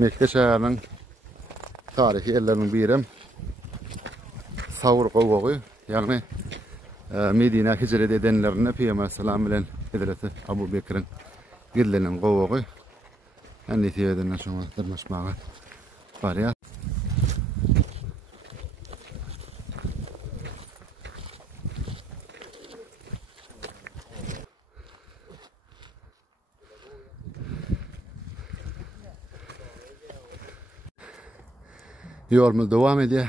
Mekke şäheriniň tarihi elleriniň birem Savur gowagy, ýagny Medine hicret edenlerine Peygamber sallam bilen Hazreti Abu Bekir'in gidilenen gowagy. Annetiyeden şoňa dyrmaşmaga barýar. Yolumuz devam ediyor.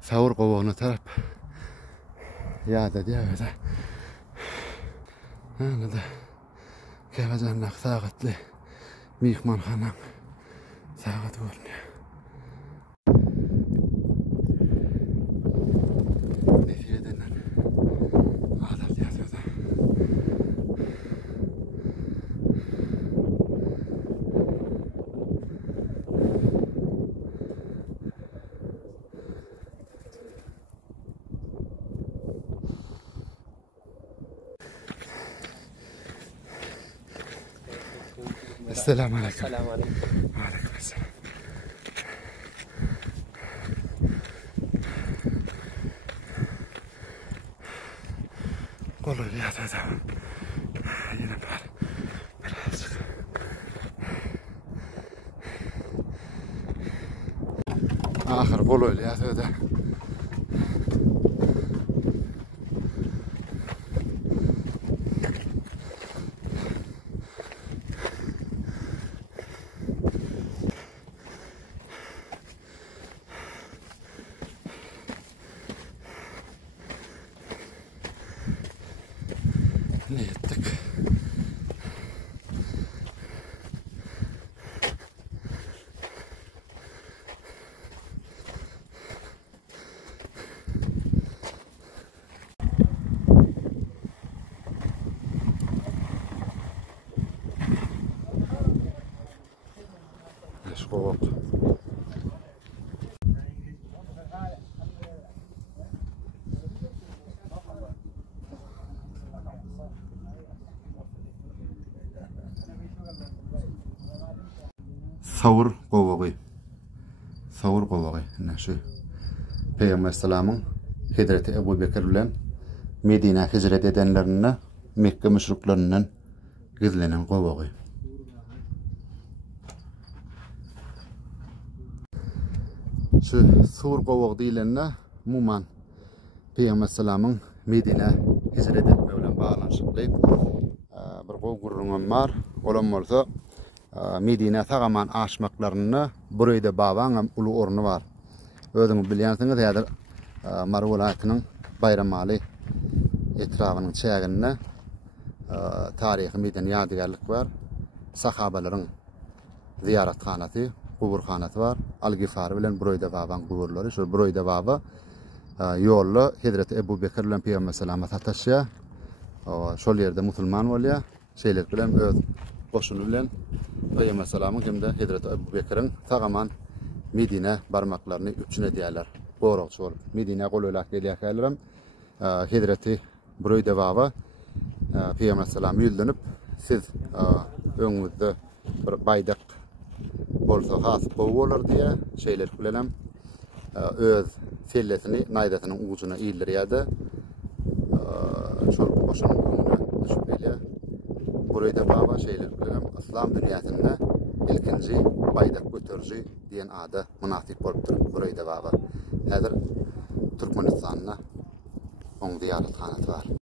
Savur gowagyna tarap. Ýa-da diýär. Anada. Käwajanlyk sagatly mehmanhana sagat görünýär. Nefredenen adam diýär. Esselamu aleyküm. Esselamu aleyküm. Aleyküm esselam. Kolay gelsin. Yine var. Birazcık. Ahir kolay gelsin. Ne ettik? Eşkovak. Savur gowagy. Savur gowagy. Näşe? Peygamber sallamyň Hazreti Ebu Bekir bilen Medine hicret edenlerine Mekke müşriklerinden gizlenen gowagy. Şu Savur gowagy diýilende muman Peygamber sallamyň Medine hicret etme bilen baglanyşykly bir gowgurrun bar. Olam bolsa Medine tagaman aşmaklaryny burayda babaň ulu ornu var. Özüňiz bilýänsiňiz ýa-da Mar welaýatynyň bayramaly etrawynyň çäginde tarihi Medine ýadygarlyk bar. Sahabalaryň ziyarethanasy, guburhanasy bar. Al-Gifari bilen burayda babaň guburlary, şu burayda baba ýolly Hazreti Ebu Bekir bilen Peygamber sallam sataşýar. Şol ýerde musulman bolýar. Şeýle bilen öz goşuny bilen Peygamber sallamyň hemde Hazreti Ebu Bekir'in tagaman Medine barmaklaryny üçüne diýerler. Goragçy bolup Medine gololak gelýärlerim. Hazreti burayda baba Peygamber sallam ýüldünüp siz öňüňizde bir baýdak bolsa has bolar diýe şeýler bilen öz sellesini naýdatynyň ucuna iýildirýärdi. Şol goşunyň öňüne düşüp gelýär. Burayda baba şeýler bilen İslam dünýäsinde ilkinji baýdak götürji diýen ada münafik bolup durup burayda baba. Häzir Türkmenistanyna oň ziyarethanasy bar.